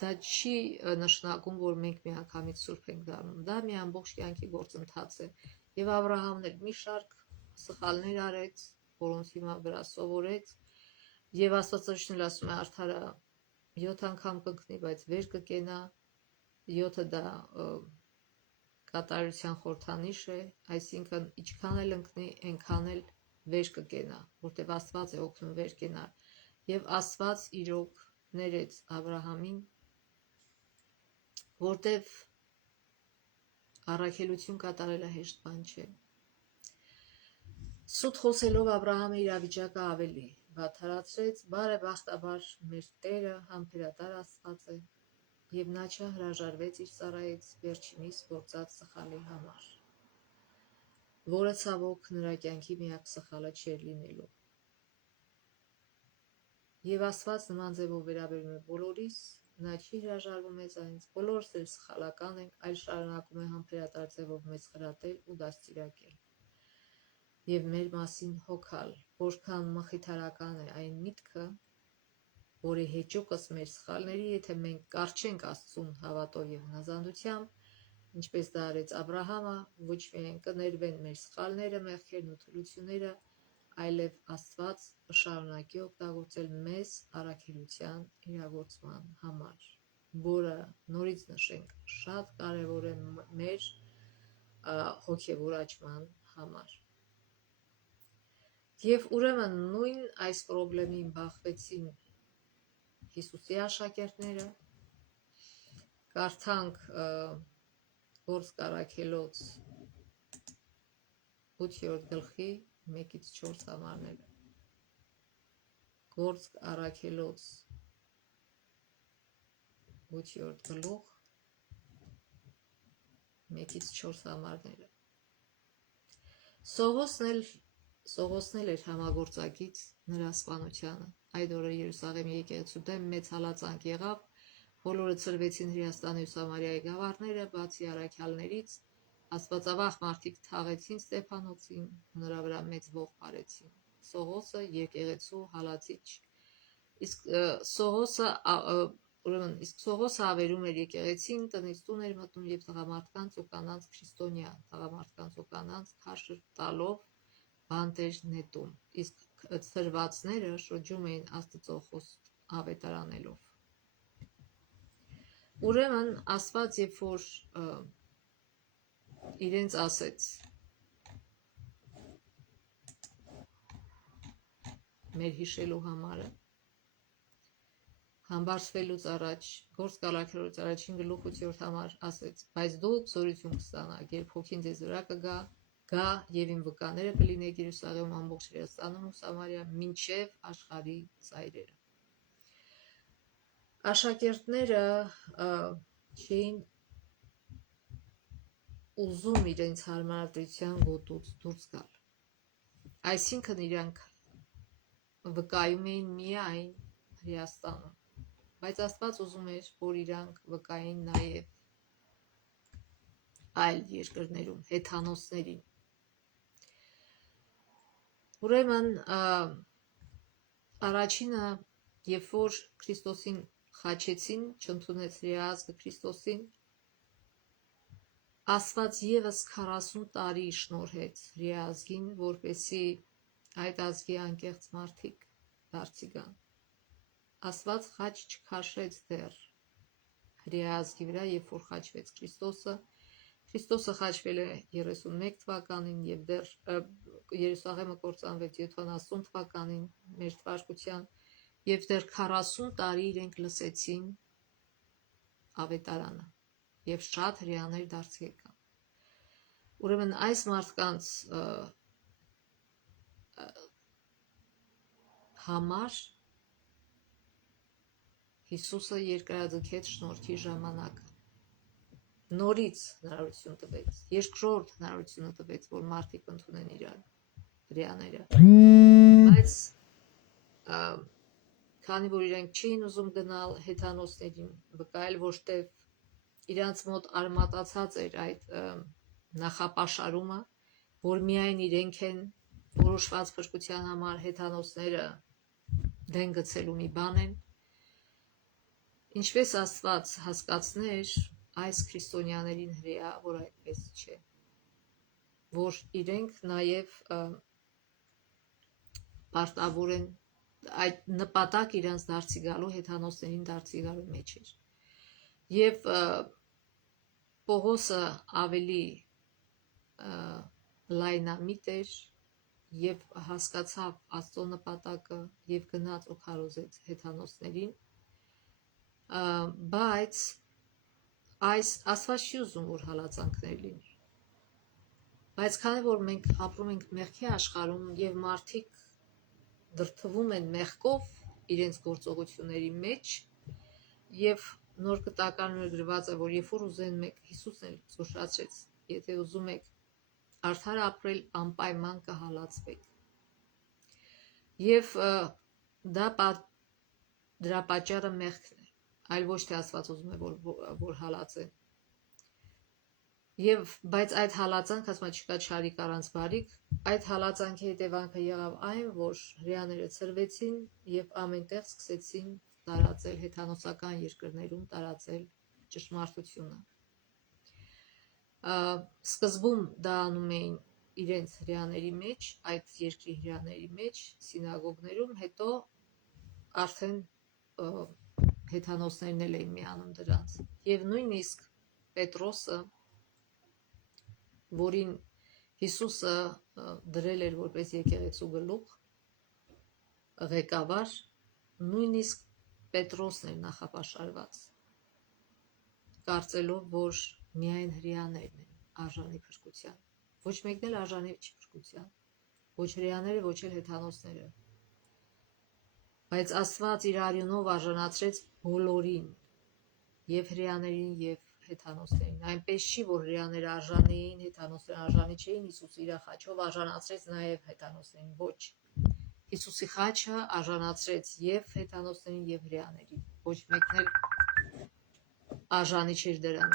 դա չի նշանակում, որ մենք միանգամից սուրբ ենք դառնում, դա մի ամբողջ կյանքի գործընթաց է, եւ Աբրահամն էլ մի շարք սխալներ արեց, որոնց հիմա վրա սովորեց, եւ Աստվածաշունչն էլ ասում է արդարը 7 անգամ կընկնի, բայց վեր կկենա, 7-ը դա կատարության խորհրդանիշ է, այսինքն ինչքան էլ ընկնի, այնքան էլ վեր կկենա, որտեվ Աստված է օգնում վեր կենալ, եւ Աստված իրոք ներեց Աբրահամին, որտեվ առաքելություն կատարելը հեշտ բան չէ։ Սուտ խոսելով Աբրահամը իրավիճակը ավելի վատթարացրեց, բարեբախտաբար մեր Տերը համբերատար Աստված է, եւ նա չհրաժարվեց իր ծառայից վերջինիս գործած սխալի համար, որը ցավոք նրա կյանքի միակ սխալը չէր լինելու։ Եվ Աստված նման ձևով վերաբերում է բոլորիս, նա չի հրաժարվում մեզանից, բոլորս էլ սխալական ենք, այլ շարունակում է համբերատար ձևով մեզ խրատել ու դաստիարակել եւ մեր մասին հոգալ, որքան մխիթարական է այն միտքը, որի հեճուկս մեր սխալների, եթե մենք կառչենք Աստծուն հավատով եւ հնազանդությամբ, ինչպես դա արեց Աբրահամը, ոչ միայն կներվեն մեր սխալները, մեղքերն ու թուլությունները, այլև Աստված կշարունակի օգտագործել մեզ առաքելության իրագործման համար, որը նորից նշենք շատ կարևոր է մեր հոգևոր աճման համար։ Եվ ուրեմն նույն այս խնդրին բախվեցին Հիսուսի աշակերտները, կարդանք Գործք առաքելոց 8-րդ գլխի 1-4 համարները։ Գործք առաքելոց 8-րդ գլուխ 1-4 համարները։ Սողոսն էլ էր համագործակից նրա սպանությանը։ Այդ օրը Երուսաղեմի եկեղեցու դեմ մեծ հալածանք եղավ, բոլորը ցրվեցին Հրեաստանի ու Սամարիայի գավառները, բացի առաքյալներից, աստվածավախ մարդիկ թաղեցին Ստեփանոսին, նրա վրա մեծ ող արեցին։ Սողոսը եկեղեցու հալածիչ, իսկ Սողոսը ավերում էր եկեղեցին, տնից տուն էր մտնում եւ տղամարդկանց ու կանանց քրիստոնյա, տղամարդկանց ու կանանց քաշ տալով բանտ էր նետում, իսկ ցրվածները շրջում էին Աստծո խոսք ավետարանելով։ Ուրեմն Աստված երբ որ իրենց ասեց մեր հիշելու համարը, համբարձվելուց առաջ, Գործք առաքելոց առաջին գլուխ 8-րդ համար ասեց. բայց դուք զորություն կստանաք, երբ հոգին ձեզ վրա կգա եւ իմ վկաները կլինեք Երուսաղեմում, ամբողջ Հրեաստանում ու Սամարիայում, մինչեւ աշխարհի ծայրերը։ Աշակերտները չէին ուզում իրենց հարմարադրության գոտուց դուրս գալ, այսինքն իրանք վկայում էին միայն Հրեաստանում, բայց Աստված ուզում էր, որ իրանք վկային նաև այլ երկրներում, հեթանոսներին։ Ուրեմն առաջինը, երբ որ Քրիստոսին խաչեցին, չընդունեց հրեազգը Քրիստոսին, Աստված եւս 40 տարի շնորհեց հրեազգին, որպեսզի այդ ազգի անկեղծ մարդիկ դարձի գան։ Աստված խաչ չքաշեց դեռ հրեազգի վրա, երբ որ խաչվեց Քրիստոսը։ Քրիստոսը խաչվել է 31 թվականին եւ դեռ Երուսաղեմը կործանվեց 70 թվականին մեր թվարկության եւ դեռ 40 տարի իրենք լսեցին ավետարանը եւ շատ հրեաներ դարձի եկան։ Ուրեմն այս մարդկանց համար Հիսուսը երկարաձգեց շնորհքի ժամանակը, նորից հնարավորություն տվեց, երկրորդ հնարավորությունը տվեց, որ մարդիկ ընդունեն իրար։ հրեաները, բայց քանի որ իրենք չէին ուզում գնալ հեթանոսներին վկայել, որտեվ իրանց մոտ արմատացած էր այդ նախապաշարումը, որ միայն իրենք են որոշված փրկության համար, հեթանոսները դեն գցելու մի բան են, ինչպես Աստված հասկացներ այս քրիստոնյաներին հրեա, որ այդպես չէ, որ իրենք նաև պարտավոր են այդ նպատակ իրանց դարձի գալու, հեթանոսներին դարձի գալու մեջ էր։ Եվ Պողոսը ավելի լայնամիտ էր եւ հասկացավ Աստծո նպատակը եւ գնաց ու քարոզեց հեթանոսներին, բայց այս Աստված չի ուզում, որ հալածանքներ լինի, բայց քանի որ մենք ապրում ենք մեղքի աշխարհում եւ մարդիկ դրդվում են մեղքով իրենց գործողությունների մեջ եւ նոր կտականում գրված է, որ երբ որ ուզեն մեկ Հիսուսն էլ զուշացրեց, եթե ուզում եք արդար ապրել, անպայման կհալածվեք։ Եվ դրա պատճառը մեղքն է, այլ ոչ թե Աստված ուզում է, որ հալածեն։ Եվ բայց այդ հալածանքը, ասում չկա չարիք առանց բարիք, այդ հալածանքի հետևանքը եղավ այն, որ հրեաները ցրվեցին եւ ամենտեղ սկսեցին տարածել հեթանոսական երկրներում տարածել ճշմարտությունը։ Սկզբում դա անում էին իրենց հրեաների մեջ, այդ երկրի հրեաների մեջ, սինագոգներում, հետո արդեն հեթանոսներն էլ էին միանում դրանց։ Եվ նույնիսկ Պետրոսը, որին Հիսուսը դրել էր որպես եկեղեցու գլուխ, ղեկավար, նույնիսկ Պետրոսն էր նախապաշարված, կարծելով, որ միայն հրեաներն են արժանի փրկության, ոչ մեկն էլ արժանի չի փրկության, ոչ հրեաները, ոչ էլ հեթանոսները, բայց Աստված իր արյունով արժանացրեց բոլորին, եւ հրեաներին եւ հեթանոսներին, այնպես չի, որ հրեաները արժանի էին, հեթանոսները արժանի չէին, Հիսուսը իր խաչով արժանացրեց նաեւ հեթանոսներին, ոչ, Հիսուսի խաչը արժանացրեց եւ հեթանոսներին եւ հրեաներին, ոչ մեկն էլ արժանի չէր դրան։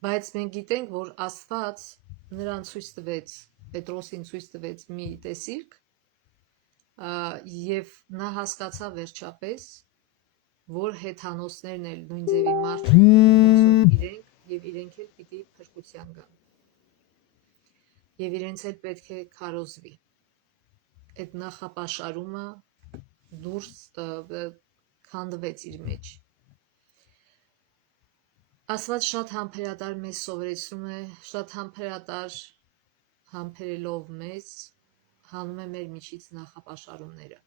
Բայց մենք գիտենք, որ Աստված նրան ցույց տվեց, Պետրոսին ցույց տվեց մի տեսիլք, եւ նա հասկացավ վերջապես, որ հեթանոսներն էլ նույն ձևի մարդիկ ոնց որ իրենք եւ իրենք էլ պիտի փրկության գան։ Եվ իրենց էլ պետք է քարոզվի։ Այդ նախապաշարումը դուրս քանդվեց իր մեջ։ Աստված շատ համբերատար մեզ սովորեցնում է, շատ համբերատար համբերելով մեզ հանում է մեր միջից նախապաշարումները։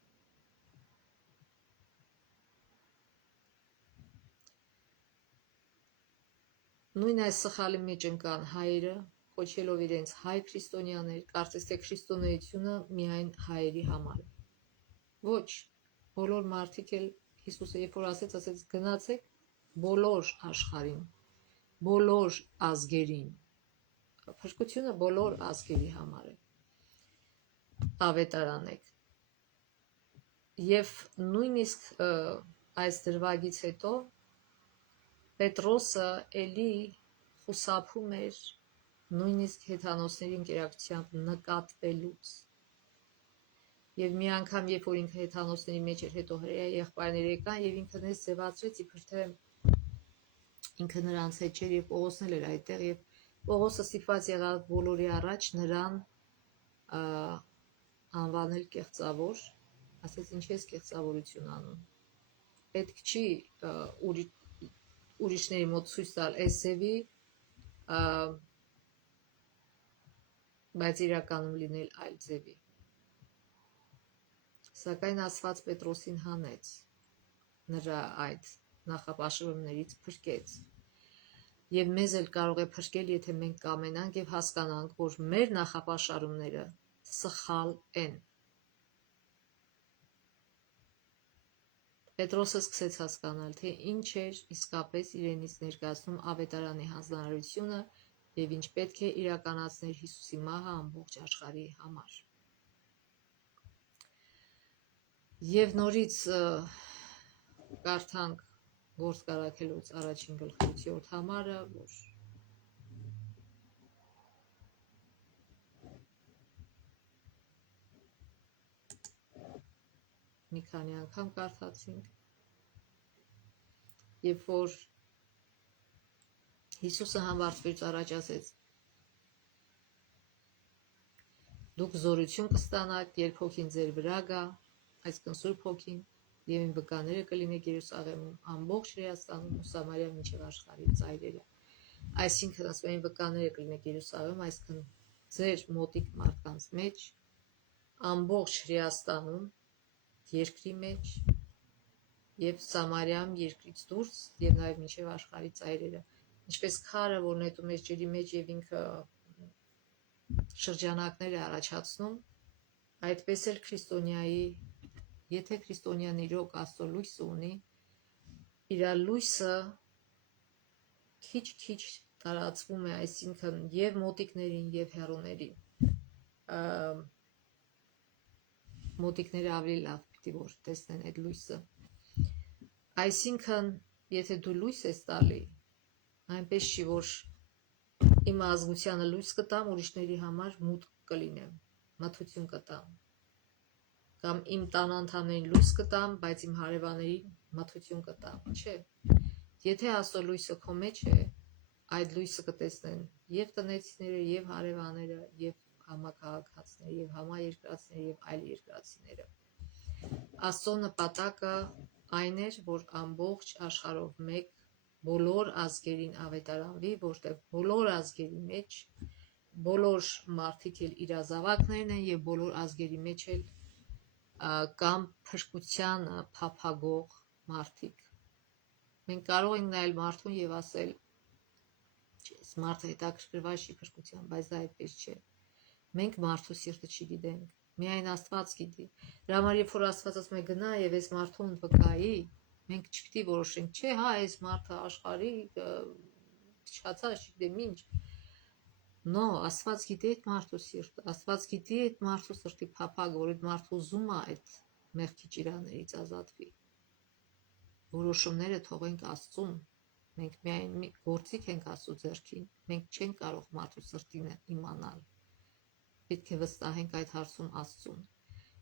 Նույն այս սխալի մեջ ընկան հայերը, կոչելով իրենց հայ քրիստոնյաներ, կարծես թե քրիստոնեությունը միայն հայերի համար է։ Ոչ, բոլոր մարդիկ էլ Հիսուսը երբ որ ասեց գնացեք բոլոր աշխարհին, բոլոր ազգերին, փրկությունը բոլոր ազգերի համար է, ավետարանեք։ Եվ նույնիսկ այս դրվագից հետո Պետրոսը էլի խուսափում էր նույնիսկ հեթանոսների ընկերակցությամբ նկատվելուց։ Եվ մի անգամ, երբ որ ինքը հեթանոսների մեջ էր, հետո հրեա եղբայրները եկան եւ ինքը նես ձևացրեց, իբր թե ինքը նրանց հետ չէր եւ Պողոսն էլ էր այդտեղ եւ Պողոսը ստիպված եղավ բոլորի առաջ նրան անվանել կեղծավոր, ասեց ինչ ես կեղծավորություն անում։ Պետք չի ուրիշների մոտ ցույց տալ այս ձևի, բայց իրականում լինել այլ ձևի։ Սակայն Աստված Պետրոսին հանեց նրա այդ նախապաշարումներից փրկեց։ Եվ մեզ էլ կարող է փրկել, եթե մենք կամենանք եւ հասկանանք, որ մեր նախապաշարումները սխալ են։ Պետրոսը սկսեց հասկանալ, թե ինչ էր իսկապես իրենից ներկայացնում ավետարանի հանձնարարությունը եւ ինչ պետք է իրականացներ Հիսուսի մահը ամբողջ աշխարհի համար։ Եվ նորից կարդանք Գործք առաքելոց առաջին գլխի 8-րդ համարը, որ մի քանի անգամ կարդացինք, երբ որ Հիսուսը համբարձվեց առաջ ասեց. Դուք զորություն կստանաք, երբ հոգին ձեր վրա գա, այսինքն Սուրբ Հոգին, եւ իմ վկաները կլինեք Երուսաղեմում, ամբողջ Հրեաստանում ու Սամարիայում մինչև աշխարհի ծայրերը։ Այսինքն ասում են վկաները կլինեք Երուսաղեմում, այսինքն ձեր մոտիկ մարդկանց մեջ, ամբողջ Հրեաստանում, երկրի մեջ եւ Սամարիայում երկրից դուրս եւ նաեւ մինչեւ աշխարհի ծայրերը, ինչպես քարը, որ նետում է ջրի մեջ եւ ինքը շրջանակներ է առաջացնում, այդպես էլ քրիստոնյայի, եթե քրիստոնյան իրոք Աստծո լույսը ունի, իր լույսը քիչ-քիչ տարածվում է, այսինքն եւ մոտիկներին եւ հեռուներին, մոտիկները ավելի լավ պիտի որ տեսնեն այդ լույսը, այսինքն եթե դու լույս ես տալի, այնպես չի որ իմ ազգությանը լույս կտամ, ուրիշների համար մութ կլինեմ, մթություն կտամ, կամ իմ տան անդամներին լույս կտամ, բայց իմ հարևաններին մթություն կտամ, չէ, եթե Աստծո լույսը քո մեջ է, այդ լույսը կտեսնեն եւ տնեցիները, եւ հարևանները, եւ համակարգացիները, եւ համաերկրացիները, եւ այլ երկրացիները։ Աստծո նպատակը այն էր, որ ամբողջ աշխարհով մեկ բոլոր ազգերին ավետարանվի, որտեղ բոլոր ազգերի մեջ բոլոր մարդիկ էլ իրազավակներն են եւ բոլոր ազգերի մեջ էլ կամ փրկությանը փափագող մարդիկ։ Մենք կարող ենք նայել մարդուն եւ ասել, այս մարդը հետաքրքրված չի փրկության, բայց դա այդպես չէ։ Մենք մարդու սիրտը չգիտենք, միայն Աստված գիտի։ Դրա համար երբ որ Աստված ասում է գնա եւ այս մարդուն վկայի, մենք չպիտի որոշենք, չէ, հա, այս մարդը աշխարհի չացած, չգիտեմ ինչ։ No, Աստված գիտի այդ մարդու սիրտը, Աստված գիտի այդ մարդու սրտի փափագը, որ այդ մարդը ուզում է այդ մեղքի ճիրաներից ազատվի։ Որոշումները թողենք Աստծուն, մենք միայն գործիք ենք Աստծո ձեռքին, մենք չենք կարող մարդու սրտին իմանալ։ Պետք է վստահենք այդ հարցում Աստծուն։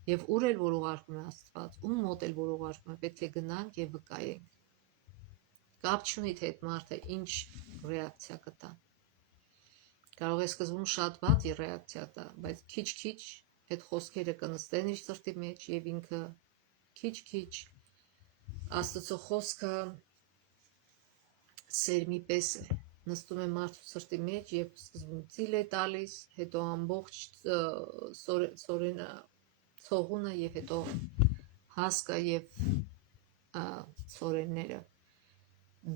Եվ ուր էլ որ ուղարկում է Աստված, ում մոտ էլ որ ուղարկում է, պետք է գնանք եւ վկայենք։ Կապ չունի թե այդ մարդը ինչ ռեակցիա կտա։ Կարող է սկզբում շատ վատ ռեակցիա տա, բայց քիչ-քիչ այդ խոսքերը կնստեն իր սրտի մեջ եւ ինքը քիչ-քիչ Աստծո խոսքը սերմի պես է, նստում է մարդու սրտի մեջ եւ սկզբում ծիլ է տալիս, հետո ամբողջ ցողունը եւ հետո հասկը եւ ցորենները։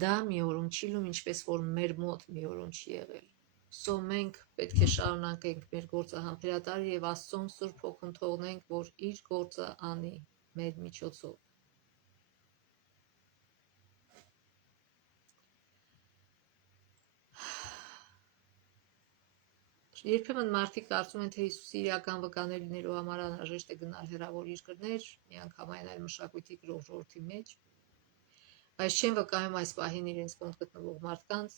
Դա մի օրում չի լինում, ինչպես որ մեր մոտ մի օրում չի եղել։ Սո մենք պետք է շարունակենք մեր գործը համբերատար եւ Աստծուն Սուրբ Հոգուն թողնենք, որ իր գործը անի մեր միջոցով։ Երբեմն մարդիկ կարծում են, թե Հիսուսի իրական վկաներ լինելու համար անհրաժեշտ է գնալ հեռավոր երկրներ, միանգամայն այլ մշակույթի գրող ժողովրդի մեջ, բայց չեն վկայում այս պահին իրենց մոտ գտնվող մարդկանց։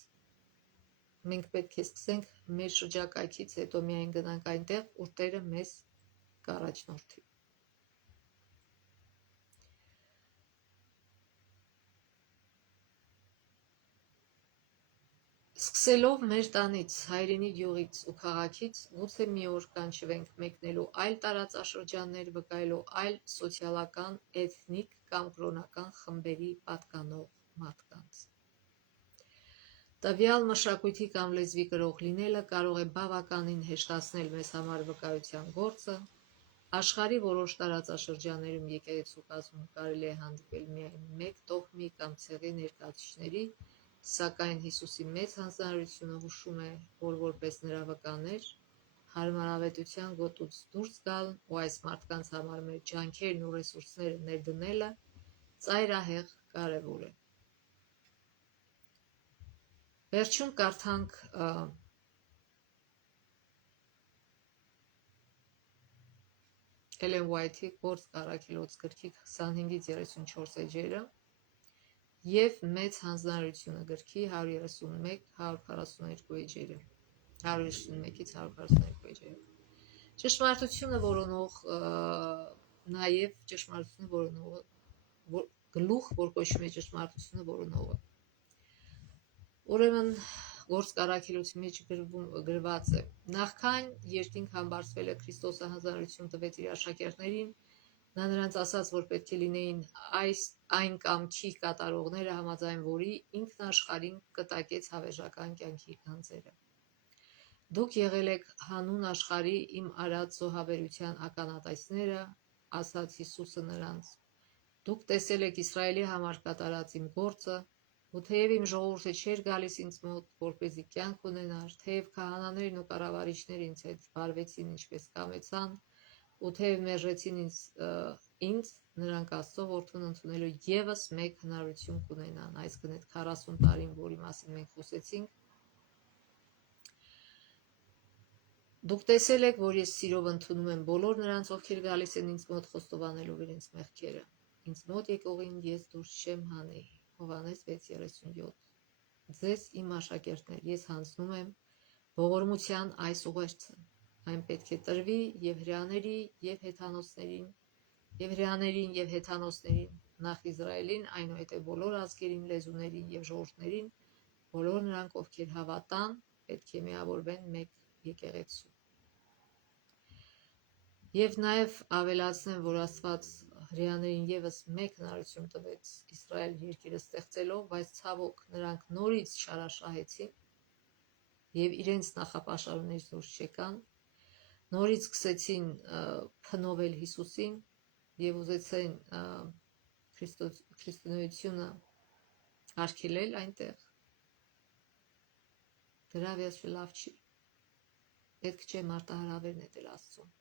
Մենք պետք է սկսենք մեր շրջակայքից, հետո միայն գնանք այնտեղ, ուր Տերը մեզ կառաջնորդի։ Սկսելով մեր տանից, հայրենի գյուղից ու քաղաքից, գուցե մի օր կանչվենք մեկնելու այլ տարածաշրջաններ, վկայելու այլ սոցիալական, էթնիկ կամ կրոնական խմբերի պատկանող մարդկանց։ Տվյալ մշակույթի կամ լեզվի կրող լինելը կարող է բավականին հեշտացնել մեզ համար վկայության գործը։ Աշխարհի որոշ տարածաշրջաններում եկեղեցու կազմում կարելի է հանդիպել միայն մեկ տոհմի կամ ցեղի ներկայացուցիչների, Սակայն Հիսուսի մեծ հանձնարարությունը հուշում է, որ որպես նրա վկաներ հարմարավետության գոտուց դուրս գալ ու այս մարդկանց համար մեր ջանքերն ու ռեսուրսները ներդնելը ծայրահեղ կարևոր է։ Վերջում կարդանք Էլեն Ուայթի Գործ առաքելոց գրքի 25-34 էջերը և Մեծ հանձնարարությունը գրքի 131-142 էջերը, 151-ից 142 էջերը։ Ճշմարտությունը որոնող, նաև ճշմարտությունը որոնողը, գլուխ, որ կոչվում է ճշմարտությունը որոնողը։ Ուրեմն Գործ առաքելոցի մեջ գրված է. նախքան երկինք համբարձվելը Քրիստոսը հանձնարարություն տվեց իր աշակերտներին, նա նրանց ասաց, որ պետք է լինեին այն կամքի կատարողները, համաձայն որի ինքն աշխարհին կտակեց հավերժական կյանքի գանձերը։ Դուք եղել եք հանուն աշխարհի իմ արած զոհաբերության ականատեսները, ասաց Հիսուսը նրանց։ Դուք տեսել եք Իսրայելի համար կատարած իմ գործը, ու թեև իմ ժողովուրդը չէր գալիս ինձ մոտ, որպեսզի կյանք ունենար, թեև քահանաներն ու կառավարիչները ինձ հետ վարվեցին ինչպես կամեցան, ու թեև մերժեցին ինձ, նրանք Աստծո որդուն ընդունելու ևս մեկ հնարավորություն կունենան, այսինքն այդ 40 տարին, որի մասին մենք խոսեցինք։ Դուք տեսել եք, որ ես սիրով ընդունում եմ բոլոր նրանց, ովքեր գալիս են ինձ մոտ խոստովանելով իրենց մեղքերը։ Ինձ մոտ եկողին ես դուրս չեմ հանի։ Հովհաննես 6:37։ Ձեզ իմ աշակերտներ, ես հանձնում եմ ողորմության այս ուղերձը։ Այն պետք է տրվի եւ հրեաներին եւ հեթանոսներին, նախ Իսրայելին, այնուհետև բոլոր ազգերին, լեզուներին եւ ժողովուրդներին, բոլոր նրանք, ովքեր հավատան, պետք է միավորվեն մեկ եկեղեցու։ Եվ նաև ավելացնեմ, որ Աստված հրեաներին ևս մեկ հնարավորություն տվեց Իսրայել երկիրը ստեղծելով, բայց ցավոք նրանք նորից շարաշահեցին եւ իրենց նախապաշարումներից դուրս չեկան, նորից սկսեցին փնովել Հիսուսին եւ ուզեցին քրիստոնեությունը արգելել այնտեղ։ Դրա վերջը լավ չի։ Պետք չէ մարտահրավեր նետել Աստծուն։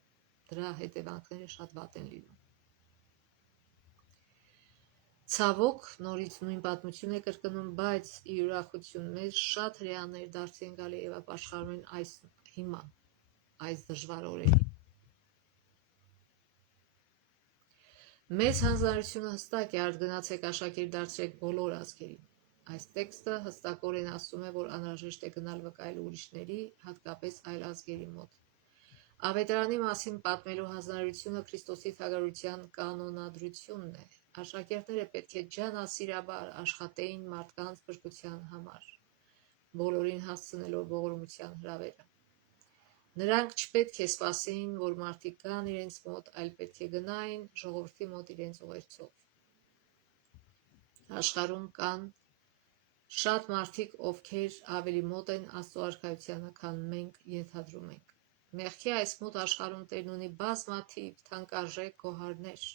Դրա հետևանքները շատ վատ են լինում։ Ցավոք, նորից նույն պատմություն է կրկնում, բայց ի ուրախություն մեզ շատ հրեաներ դարձի են գալի եւ ապաշխարում են հիմա, այս դժվար օրերին։ Մեծ հանձնարարությունը հստակ է, արդ գնացեք աշակերտ դարձրեք բոլոր ազգերին։ Այս տեքստը հստակորեն ասում է, որ անհրաժեշտ է գնալ վկայել ուրիշների, հատկապես այլ ազգերի մոտ։ Ավետարանի մասին պատմելու հանձնարարությունը Քրիստոսի թագավորության կանոնադրությունն է։ Աշակերտները պետք է ջանասիրաբար աշխատեին մարդկանց փրկության համար, բոլորին հասցնելով ողորմության հրավերը։ Նրանք չպետք է սպասեին, որ մարդիկ գան իրենց մոտ, այլ պետք է գնային ժողովրդի մոտ իրենց ուղերձով։ Աշխարհում կան շատ մարդիկ, ովքեր ավելի մոտ են Աստծո արքայությանը, քան մենք ենթադրում ենք։ Մեղքի այս մոտ աշխարհում Տերն ունի բազմաթիվ թանկարժեք գոհարներ։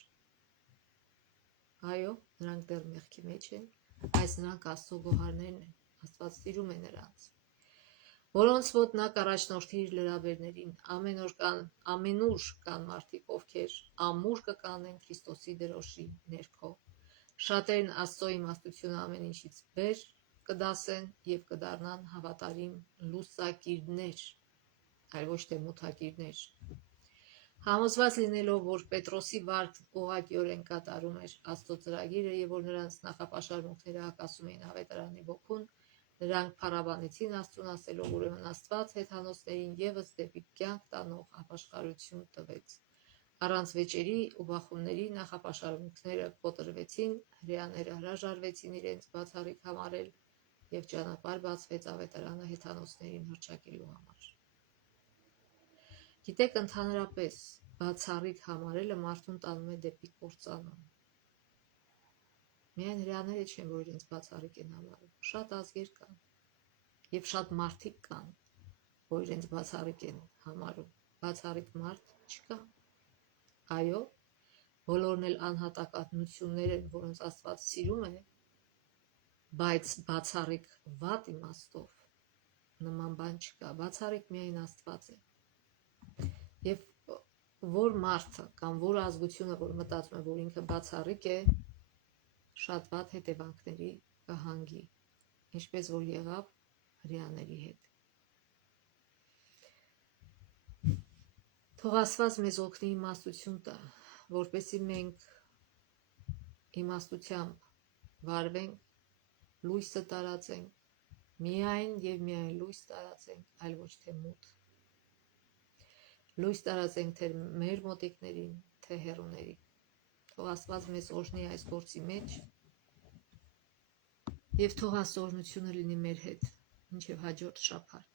Այո, նրանք դեռ մեղքի մեջ են, բայց նրանք Աստծո գոհարներն են, Աստված սիրում է նրանց, որոնց մոտ նա կառաջնորդի իր լրաբերներին, ամենուր կան մարդիկ, ովքեր ամուր կկանեն Քրիստոսի դրոշի ներքո, շատերն Աստծո իմաստությունը ամեն ինչից վեր կդասեն եւ կդառնան հավատարիմ լուսակիրներ, այլ ոչ թե մութակիրներ։ Համոզված լինելով, որ Պետրոսի վարկն ուղղակիորեն կատարում էր Աստծո ծրագիրը եւ որ նրանց նախապաշարմունքները հակասում էին ավետարանի ոգուն, նրանք փառաբանեցին Աստծուն, ասելով, ուրեմն Աստված հեթանոսներին ևս դեպի կյանք տանող ապաշխարություն տվեց։ Առանց վեճերի ու բախումների նախապաշարմունքները կոտրվեցին, հրեաները հրաժարվեցին իրենց բացառիկ համարել եւ ճանապարհ բացվեց ավետարանը հեթանոսներին հռչակելու համար։ Գիտեք, ընդհանրապես բացառիկ համարելը մարդուն տանում է դեպի կործանում։ Միայն հրեաները չեն, որ իրենց բացառիկ են համարում, շատ ազգեր կան եւ շատ մարդիկ կան, որ իրենց բացառիկ են համարում, բացառիկ մարդ չկա։ Այո, բոլորն էլ անհատականություններ են, որոնց Աստված սիրում է, բայց բացառիկ վատ իմաստով նման բան չկա, բացառիկ միայն Աստված է։ Եվ որ մարդը կամ որ ազգությունը, որ մտածում է, որ ինքը բացառիկ է, շատ վատ հետևանքների կհանգի, ինչպես որ եղավ հրեաների հետ։ Թող Աստված մեզ օգնի իմաստություն տա, որպեսզի մենք իմաստությամբ վարվենք, լույսը տարածենք, միայն եւ միայն լույս տարածենք, այլ ոչ թե մութ։ Լույս տարածենք թե մեր մոտիկներին, թե հեռուներին։ Թող Աստված մեզ օրհնի այս գործի մեջ եւ թող Աստծո օրհնությունը լինի մեր հետ մինչեւ հաջորդ շաբաթ։